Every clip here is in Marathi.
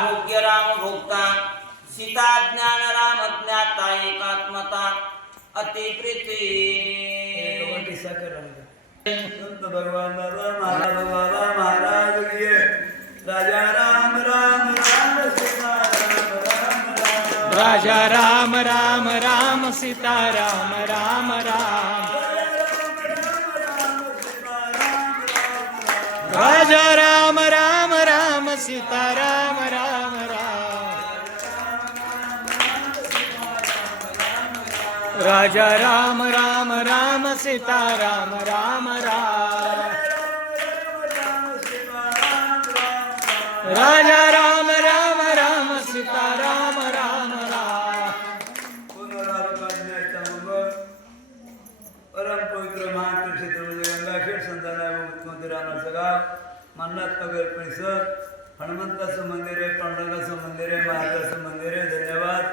भोग्य राम भोक्ता सीता ज्ञान राम ज्ञाता एकात्मता अति प्रीती संत भगवान दादा महाराज बाबा महाराज की जय. राजा राम राम राम सीता राम राम राम राजा राम राम राम सीता राम राम राम राजा राम राम सीता राम राम राजा राम राम राम सीता राम राम राजा राम राम राम सीता राम राम राम। परम पवित्र महातीर्थ म्हणजे गंगाखेड संताना मुख्यमंत्री रामाचं गाव मन्नाथ नगर परिसर हनुमंताचं मंदिर आहे पांडुरंगाचं मंदिर आहे महाराजाचं मंदिर आहे. धन्यवाद.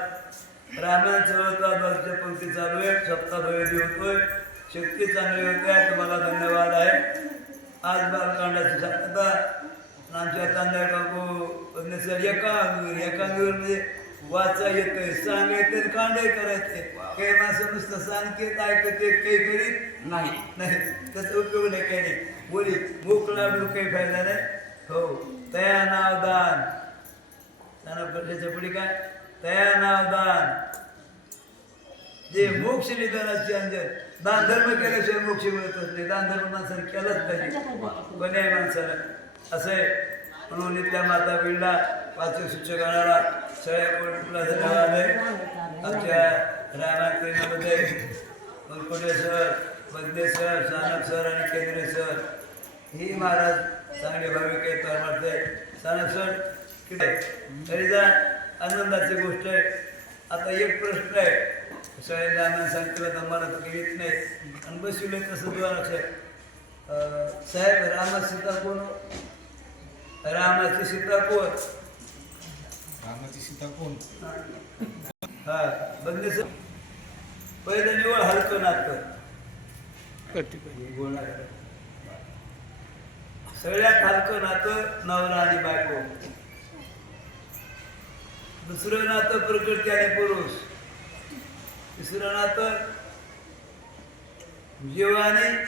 रामायण चळवळता पंक्ती चालू आहे. सप्ताह भैरी होतोय शक्ती चांगली होते आहे तुम्हाला धन्यवाद आहे. आज बालकांडाची सांगता आमच्या तांदळ काकू पद्मेश्वर एका अंगीवर एका अंगीवर म्हणजे वाचा येतंय सांगायचं कांडे करायचे. काही माणसं नुसतं सांगते ऐकते काही करीत नाही. नाही. त्याचा उपयोग नाही काही नाही. बोली मोकळा काही फायदा नाही. हो. तया नावदान त्यानं पुढे काय? तया नावदान जे मोक्ष निदानाचे अंजन दान धर्म केल्याशिवाय मोक्ष मिळत असते दान धर्म माणसाने केलंच पाहिजे कोण्याही माणसाला असं आहे. म्हणून माता बिल्ला पाचव्या शिक्षकाला सगळ्या कोटीला धन्यवाद आहे. आमच्या रामायणामध्ये Mulkote sir Bagde sir Sanap sir आणि केंद्रे सर. ही महाराज चांगले भाविक आहेत परमार्थ आहे सानप सर किती आहे? तरी जा आनंदाची गोष्ट आहे. आता एक प्रश्न आहे. सगळ्यांना आम्ही सांगितलं तर मला तर येत नाही. आणि बसविले तसं अं, साहेब रामा सीता कोण? रामाची सीता कोण? रामाची सीता कोण? हा बंदे पहिलं निवड हलकं नातं करते करते. सगळ्यात हलकं नातं नवरा आणि बायको. दुसरं नातं प्रकृती आणि पुरुष. तिसरं नातं जीव आणि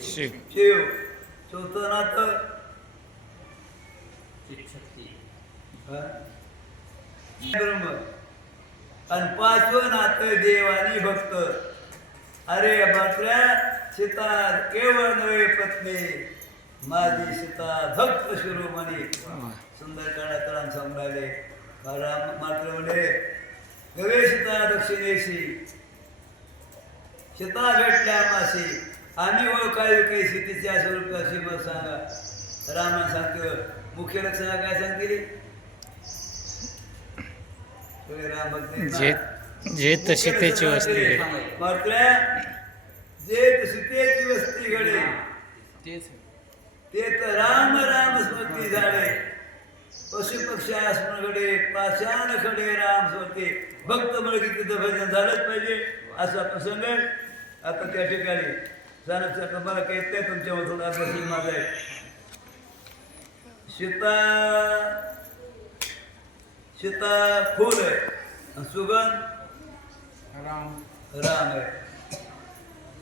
शिव. चौथं नातं? ब्रह्म. आणि पाचवं नातं देव आणि भक्त. अरे मात्र्या सीता केवळ नव्हे पत्नी. माझी सीता भक्त शिरोमणी. सुंदर काळात राम सांभाळले. राम मात्र म्हणे गवे सीता दक्षिणेशी सीता भेटल्या मासी आम्ही ओळखावी काही सीतेच्या स्वरूपाशी मग सांगा. रामा सांगतो मुख्य लक्षणा काय सांगतील? राम भक्त. जे जे तशी त्याची वस्ती आहे. मात्र जे सीतेची वस्ती घडे. ते तर राम राम स्मृती झाले. पशु पक्षी आसमन घडे पाषाण खडे राम स्मृती भक्त मुलगी तिथं भजन झालंच पाहिजे असा प्रसंग. आता त्या ठिकाणी जाण्याचं मला काही येत नाही तुमच्यामधून अभ्यास माझा आहे. सीता सीता फूल आहे. आणि सुगंध? राम. राम आहे.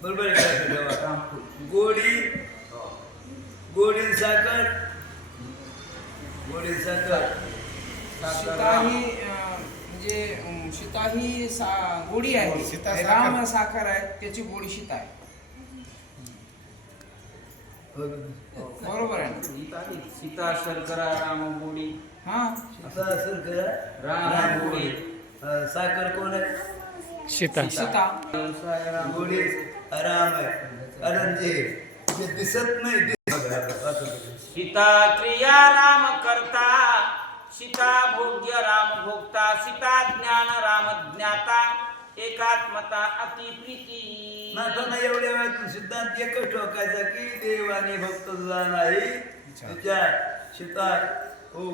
बरोबर आहे गोडी गोडी साखर. गोडी साखर. सीता ही अं, म्हणजे सीता ही सा गोडी आहे. सीता राम साखर. साखर आहे त्याची गोडी सीता आहे. बरोबर आहे ना? सीता शर्करा राम गोडी. हा? असं करा राम गोडी. अं, साखर कोण आहे? सीता. सीता. राम गोडी. आराम आहे. कारण दिसत नाही सीता क्रिया राम करता सीता भोग्य राम भोक्ता सीता ज्ञान राम ज्ञाता एकात्मता अति प्रीती। नाथांना एवढ्या सिद्धांत एकच ठोकायचा की देव आणि भक्त तुझा नाही. तुझ्या सीता हो.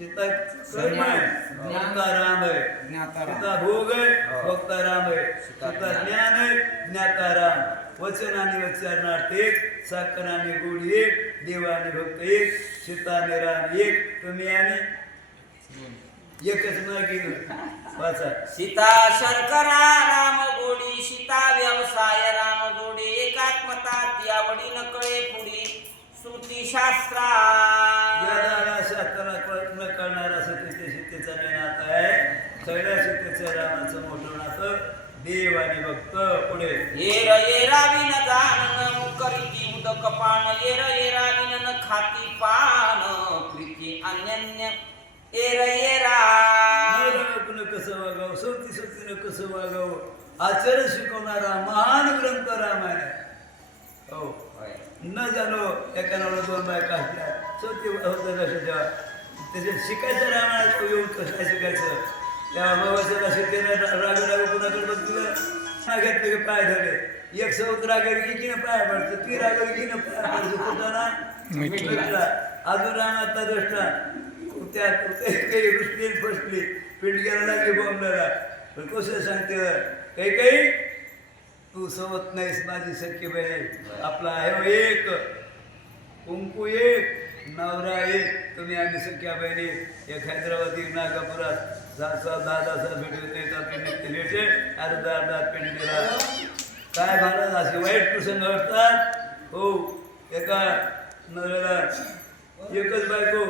आहे ज्ञाता राम आहे ज्ञाता भोग आहे भक्ता राम आहे सीता ज्ञान. आहे ज्ञाता राम वचन आणि वचनार्थ एक साखर आणि गोडी एक देव आणि भक्त एक सीता आणि राम एक. तुम्ही आणि? एकच मागे वाचा. सीता शर्करा राम गोडी सीता व्यवसाय राम जोडे. एकात्मता ती आवडी न कळे पुढी. श्रुती शास्त्रा सतीचे सीतेचा नातं आहे सगळ्या सीतेचं रामाचं मोठं नातं देव आणि भक्त पुढे. येर येराविन जाणन मुकरिती उदक पान येर येराविन न खाती पान प्रीती अन्यन्य. येर येरा. कसं वागावं सवती सवतीनं कसं वागावं. आचरण शिकवणारा महान ग्रंथ रामायण. हो. न जाणो एका नावाला दोन बायका असल्या सवती होतं लक्ष ठेवा त्याच्यात शिकायचं रामायणात येऊन कसं काय शिकायचं? त्या बाबाच्या शिकतेनं रागू रागू कुणाकडे बघतील घेतलं की पाय धरले. एक सवत रागायला की किनं पाय पडतं ती रागायला की पाय पडतं कुठं ना मिटला. अजून रामाचा दृष्टा. त्या काही रुसली फसली. पीठ गेला लागली बॉम्बला पण कसं सांगते? काही काही? तू सोबत नाहीस माझी सख्य बहीण आपला आहे एक. कुंकू एक. नवरा एक तुम्ही आणि सख्या बहिणी एक हैदराबाद एक नागापुरात सात सात दहा दहा सात भेटे एका पिंडीत भेटे अर्धा अर्धा पेंट दिला काय भारत असे वाईट प्रसंग घडतात? हो एका नवऱ्याला एकच बायको